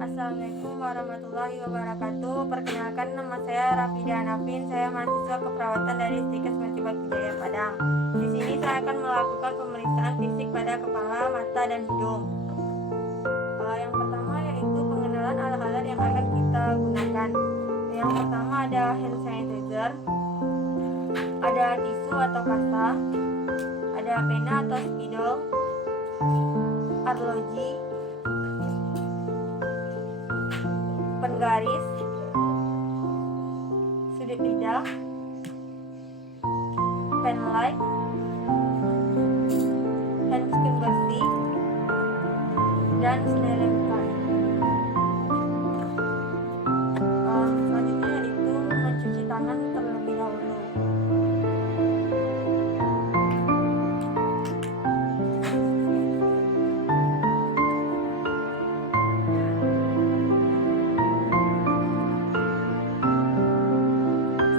Assalamualaikum warahmatullahi wabarakatuh. Perkenalkan, nama saya Rafida Anafin. Saya mahasiswa keperawatan dari Stikes Multibakti Jaya Padang. Di sini saya akan melakukan pemeriksaan fisik pada kepala, mata, dan hidung. Yang pertama yaitu pengenalan alat-alat yang akan kita gunakan. Yang pertama ada hand sanitizer, ada tisu atau kasta, ada pena atau spidol, arloji, penggaris, sudut lidah, pen light, handscreen bersih, dan snellen gun. Selanjutnya yaitu mencuci tangan terlebih dahulu.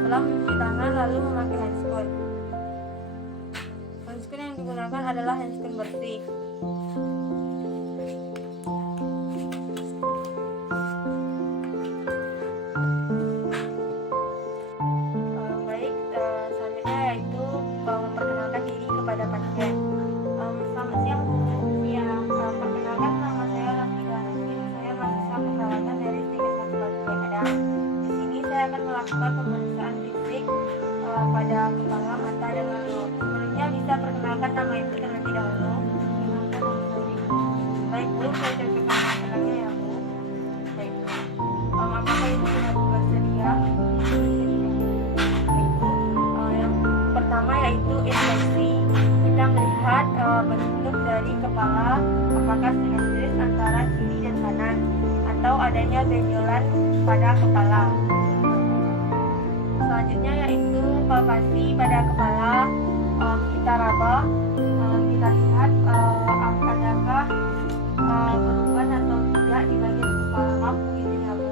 Setelah mencuci tangan lalu memakai handscreen. Handscreen yang digunakan adalah handscreen bersih. Selanjutnya yaitu memperkenalkan diri kepada pasien. Selamat siang Bu. Ya, perkenalkan, nama saya Rafida Anafin. Saya mahasiswa keperawatan dari Stikes Multibakti Jaya Padang. Di sini saya akan melakukan pemeriksaan fisik pada kepala, mata, dan hidung. Sebelumnya bisa perkenalkan nama Ibu terlebih dahulu. Baik Bu, saya cocokkan masalahnya ya Bu. Baik. Apakah Ibu sudah bersedia? Baik Bu. Yang pertama yaitu inspeksi. Kita melihat bentuk dari kepala, apakah simetris antara kiri dan kanan, atau adanya benjolan pada kepala. Selanjutnya yaitu palpasi pada kepala. Kita raba, kita lihat adakah beruban atau tidak di bagian kepala. Maaf ini ya Bu.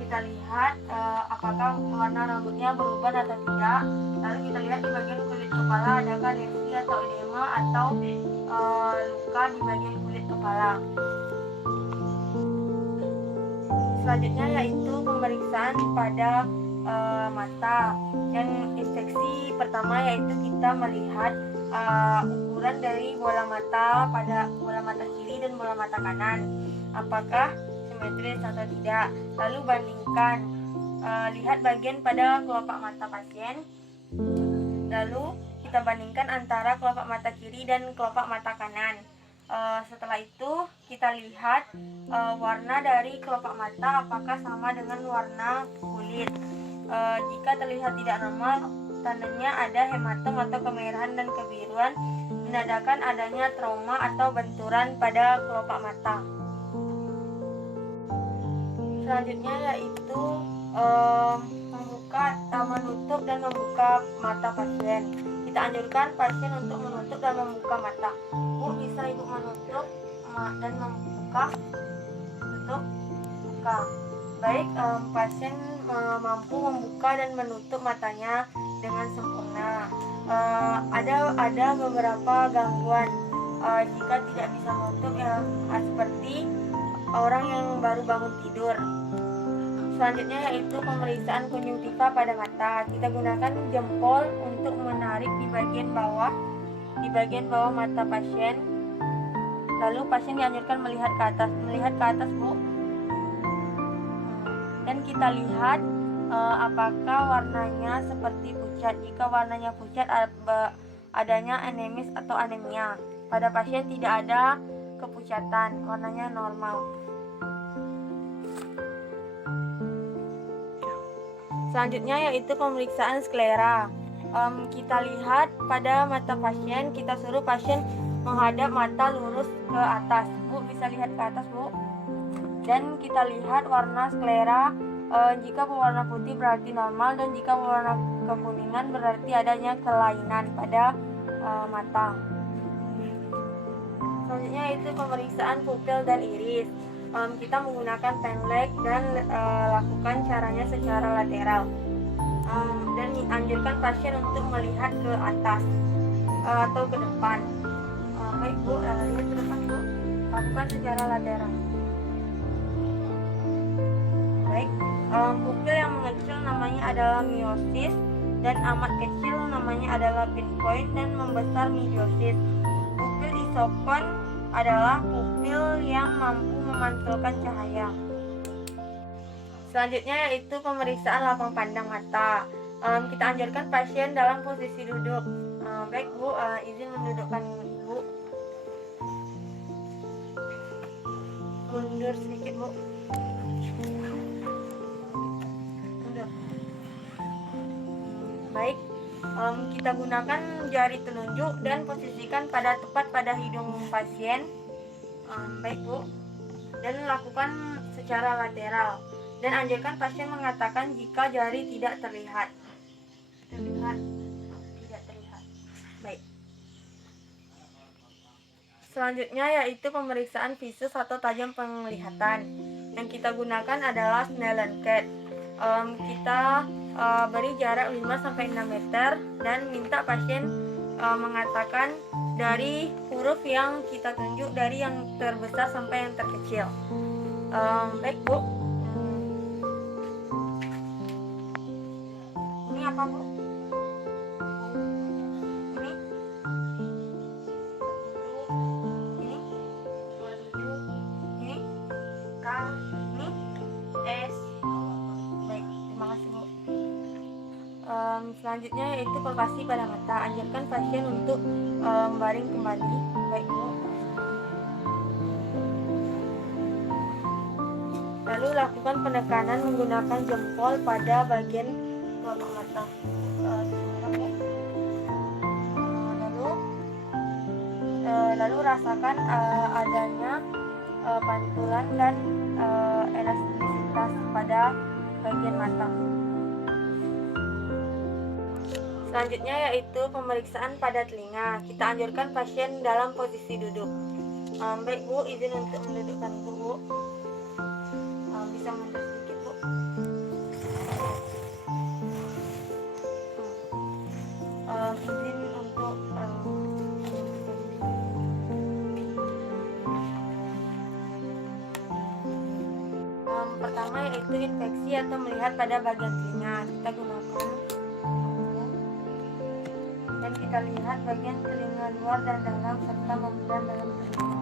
Kita lihat apakah warna rambutnya beruban atau tidak. Lalu kita lihat di bagian kulit kepala adakah lesi atau edema atau luka di bagian kulit kepala. Selanjutnya yaitu pemeriksaan pada mata. Yang inspeksi pertama yaitu kita melihat ukuran dari bola mata pada bola mata kiri dan bola mata kanan, apakah simetris atau tidak. Lalu bandingkan, lihat bagian pada kelopak mata pasien. Lalu kita bandingkan antara kelopak mata kiri dan kelopak mata kanan. Setelah itu kita lihat warna dari kelopak mata apakah sama dengan warna kulit. Jika terlihat tidak normal, tandanya ada hematom atau kemerahan dan kebiruan, menandakan adanya trauma atau benturan pada kelopak mata. Selanjutnya yaitu menutup dan membuka mata pasien. Kita anjurkan pasien untuk menutup dan membuka mata. Bu, bisa Ibu menutup dan membuka? Tutup, buka. Baik, pasien mampu membuka dan menutup matanya dengan sempurna. Ada beberapa gangguan jika tidak bisa menutup ya, seperti orang yang baru bangun tidur. Selanjutnya yaitu pemeriksaan konjungtiva pada mata. Kita gunakan jempol untuk menarik di bagian bawah mata pasien. Lalu pasien dianjurkan melihat ke atas Bu. Dan kita lihat apakah warnanya seperti pucat. Jika warnanya pucat, adanya anemis atau anemia. Pada pasien tidak ada kepucatan, warnanya normal. Selanjutnya yaitu pemeriksaan sklera. Kita lihat pada mata pasien, kita suruh pasien menghadap mata lurus ke atas. Bu, bisa lihat ke atas Bu. Dan kita lihat warna sklera, jika berwarna putih berarti normal, dan jika berwarna kekuningan berarti adanya kelainan pada mata. Selanjutnya itu pemeriksaan pupil dan iris. Kita menggunakan pen light dan lakukan caranya secara lateral. Dan dianjurkan pasien untuk melihat ke atas atau ke depan. Baik Bu, lihat ke depan Bu. Lakukan secara lateral. adalah miosis, dan amat kecil namanya adalah pinpoint, dan membesar meiosis. Pupil isokon adalah pupil yang mampu memantulkan cahaya. Selanjutnya yaitu pemeriksaan lapang pandang mata. Kita anjurkan pasien dalam posisi duduk. Baik Bu, izin mendudukkan Ibu. Mundur sedikit Bu. Mundur. Baik, kita gunakan jari telunjuk dan posisikan tepat pada hidung pasien. Baik Bu. Dan lakukan secara lateral. Dan anjurkan pasien mengatakan jika jari tidak terlihat. Tidak terlihat. Baik. Selanjutnya yaitu pemeriksaan visus atau tajam penglihatan. Yang kita gunakan adalah Snellen-Cat. Kita beri jarak 5-6 meter dan minta pasien mengatakan dari huruf yang kita tunjuk, dari yang terbesar sampai yang terkecil. Baik Bu. Ini apa Bu? Ini K, ini S. Baik, terima kasih Bu. Selanjutnya yaitu palpasi pada mata. Anjurkan pasien untuk baring kembali. Baik Bu. Lalu lakukan penekanan menggunakan jempol pada bagian kelopak mata. Lalu rasakan adanya pantulan dan elastisitas pada bagian mata. Selanjutnya yaitu pemeriksaan pada telinga. Kita anjurkan pasien dalam posisi duduk. Baik Bu, izin untuk mendudukkan Bu. Bisa mundur sedikit Bu. Izin untuk pertama yaitu infeksi atau melihat pada bagian telinga. Kita gunakan dan kita lihat bagian telinga luar dan dalam serta membran dalam telinga.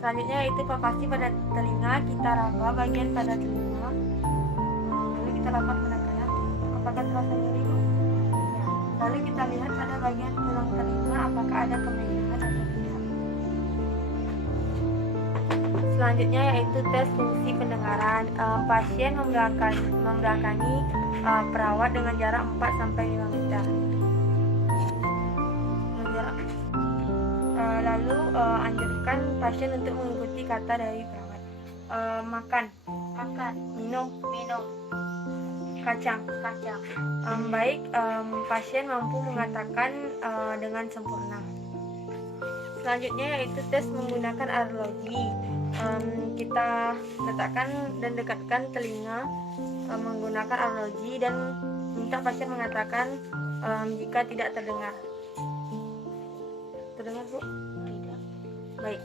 Selanjutnya yaitu palpasi pada telinga. Kita raba bagian pada telinga. Lalu kita lakukan penekanan. Apakah terasa nyeri? Ya. Lalu kita lihat pada bagian tulang telinga apakah ada kemerahan atau tidak. Selanjutnya yaitu tes fungsi pendengaran. Pasien membelakangi perawat dengan jarak 4-5 meter. Lalu anjurkan pasien untuk mengikuti kata dari perawat. Makan, minum, kacang. Baik, pasien mampu mengatakan dengan sempurna. Selanjutnya yaitu tes menggunakan arlogi. Kita letakkan dan dekatkan telinga menggunakan arlogi dan minta pasien mengatakan jika tidak terdengar. Terdengar Bu? Tidak. Baik.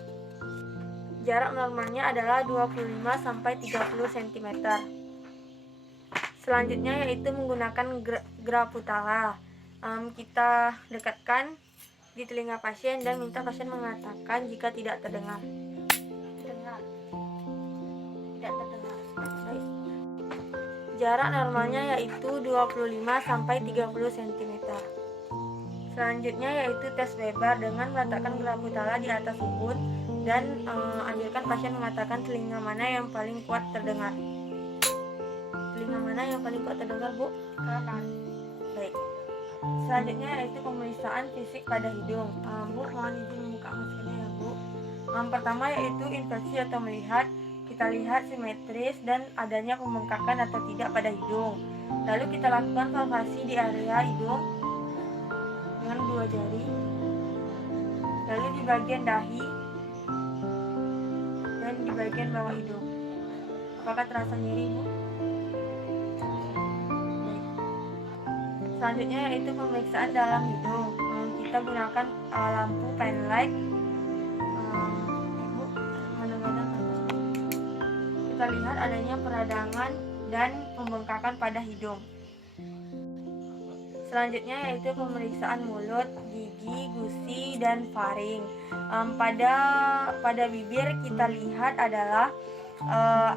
Jarak normalnya adalah 25-30 cm. Selanjutnya yaitu menggunakan graputala. Kita dekatkan di telinga pasien dan minta pasien mengatakan jika tidak terdengar. Tidak terdengar. Baik. Jarak normalnya yaitu 25-30 cm. Selanjutnya yaitu tes Weber dengan meletakkan graputala di atas ubun dan anjurkan pasien mengatakan telinga mana yang paling kuat terdengar. Telinga mana yang paling kuat terdengar Bu? Kanan. Baik. Selanjutnya yaitu pemeriksaan fisik pada hidung. Bu, mohon izin membuka maskernya ya Bu. Pertama yaitu infeksi atau melihat. Kita lihat simetris dan adanya pembengkakan atau tidak pada hidung. Lalu kita lakukan palpasi di area hidung dengan 2 jari. Lalu di bagian dahi dan di bagian bawah hidung. Apakah terasa nyeri Bu? Selanjutnya yaitu pemeriksaan dalam hidung. Kita gunakan lampu pen light. Ibu mendengarkan kita lihat adanya peradangan dan pembengkakan pada hidung. Selanjutnya yaitu pemeriksaan mulut, gigi, gusi, dan faring. Pada bibir kita lihat adalah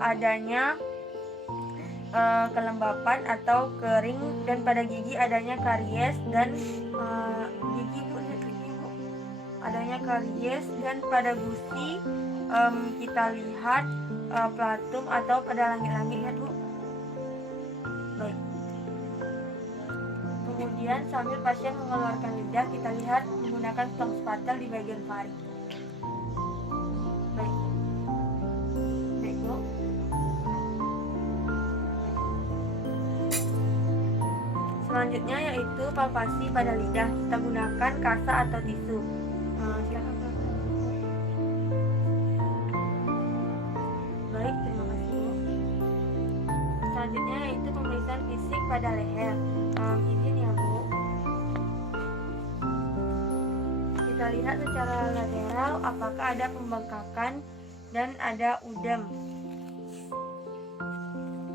adanya kelembapan atau kering, dan pada gigi adanya karies dan adanya karies, dan pada gusi kita lihat platum atau pada langit-langit ya Bu. Baik. Kemudian sambil pasien mengeluarkan lidah, kita lihat menggunakan tong spatel di bagian faring. Baik. Baik Bu. Selanjutnya yaitu palpasi pada lidah. Kita gunakan kasa atau tisu. Silakan. Baik, terima kasih Bu. Selanjutnya yaitu pemeriksaan fisik pada leher. Izin ya Bu. Kita lihat secara lateral apakah ada pembengkakan dan ada udem.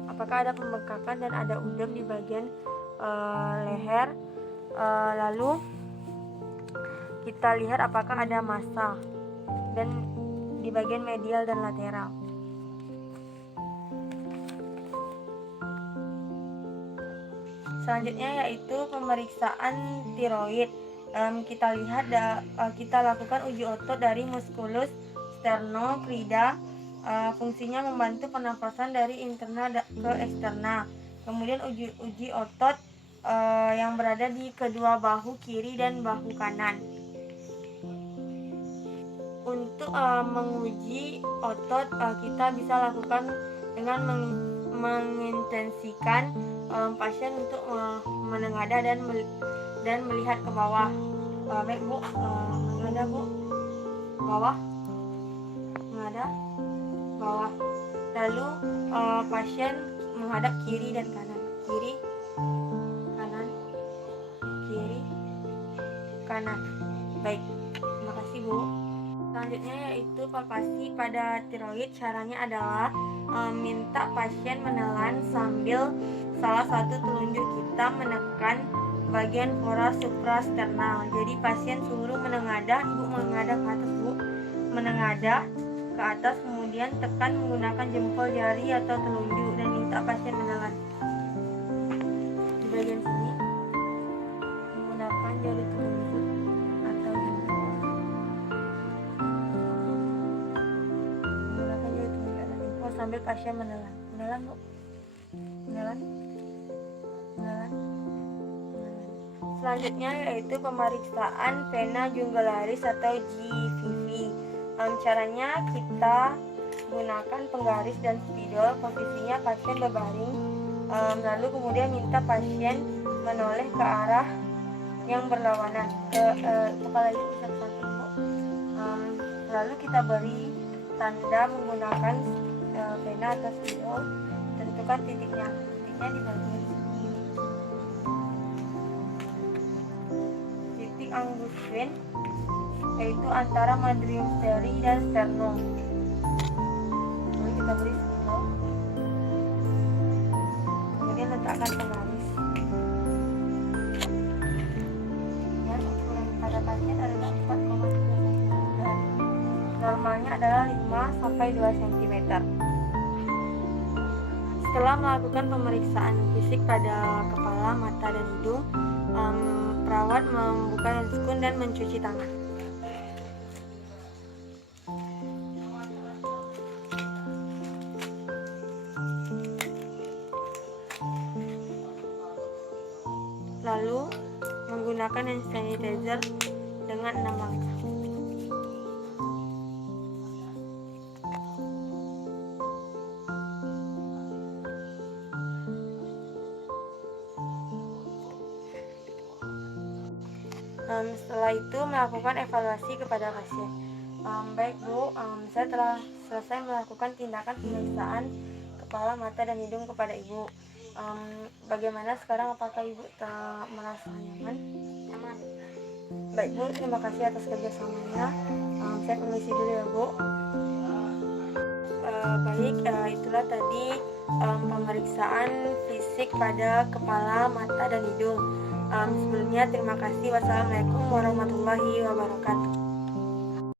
Apakah ada pembengkakan dan ada udem di bagian leher. Lalu kita lihat apakah ada massa dan di bagian medial dan lateral. Selanjutnya yaitu pemeriksaan tiroid. Kita lakukan uji otot dari muskulus sternocleidomastoidea. Fungsinya membantu pernafasan dari internal ke eksternal. Kemudian uji otot yang berada di kedua bahu kiri dan bahu kanan. Untuk menguji otot kita bisa lakukan dengan mengintensikan pasien untuk menengadah dan melihat ke bawah. Baik Bu, mengadah Bu, bawah, mengadah, bawah. Lalu pasien menghadap kiri dan kanan, kiri, kanan, kiri, kanan. Baik, terima kasih Bu. Selanjutnya yaitu palpasi pada tiroid. Caranya adalah minta pasien menelan sambil salah satu telunjuk kita menekan bagian fora suprasternal. Jadi pasien suruh menengadah, Ibu menengadah ke atas Bu, menengadah ke atas, kemudian tekan menggunakan jempol jari atau telunjuk dan minta pasien menelan. Di bagian sini menggunakan jari telunjuk atau jempol. Menggunakan jari telunjuk atau jempol sambil pasien menelan. Menelan Bu. Menelan. Menelan. Selanjutnya yaitu pemeriksaan vena jugularis atau GVV. Caranya kita gunakan penggaris dan spidol. Posisinya pasien berbaring, lalu kemudian minta pasien menoleh ke arah yang berlawanan, kepala ibu bisa ke samping Bu. Lalu kita beri tanda menggunakan vena atau spidol. Tentukan titiknya di bagian titik Angus vein, yaitu antara mandrium steri dan sternum. Lalu kita beri spidol, kemudian letakkan penggaris. Ya, ukuran pada pasien adalah 4,3 cm. Normalnya adalah 5-2 cm. Setelah melakukan pemeriksaan fisik pada kepala, mata, dan hidung, perawat membuka handscoon dan mencuci tangan. Lalu menggunakan hand sanitizer dengan 6 langkah. Setelah itu melakukan evaluasi kepada pasien. Baik Bu, saya telah selesai melakukan tindakan pemeriksaan kepala, mata, dan hidung kepada Ibu. Bagaimana sekarang, apakah Ibu merasa nyaman? Nyaman. Baik Bu, terima kasih atas kerjasamanya. Saya permisi dulu ya Bu. Baik, itulah tadi pemeriksaan fisik pada kepala, mata, dan hidung. Sebelumnya terima kasih. Wassalamualaikum warahmatullahi wabarakatuh.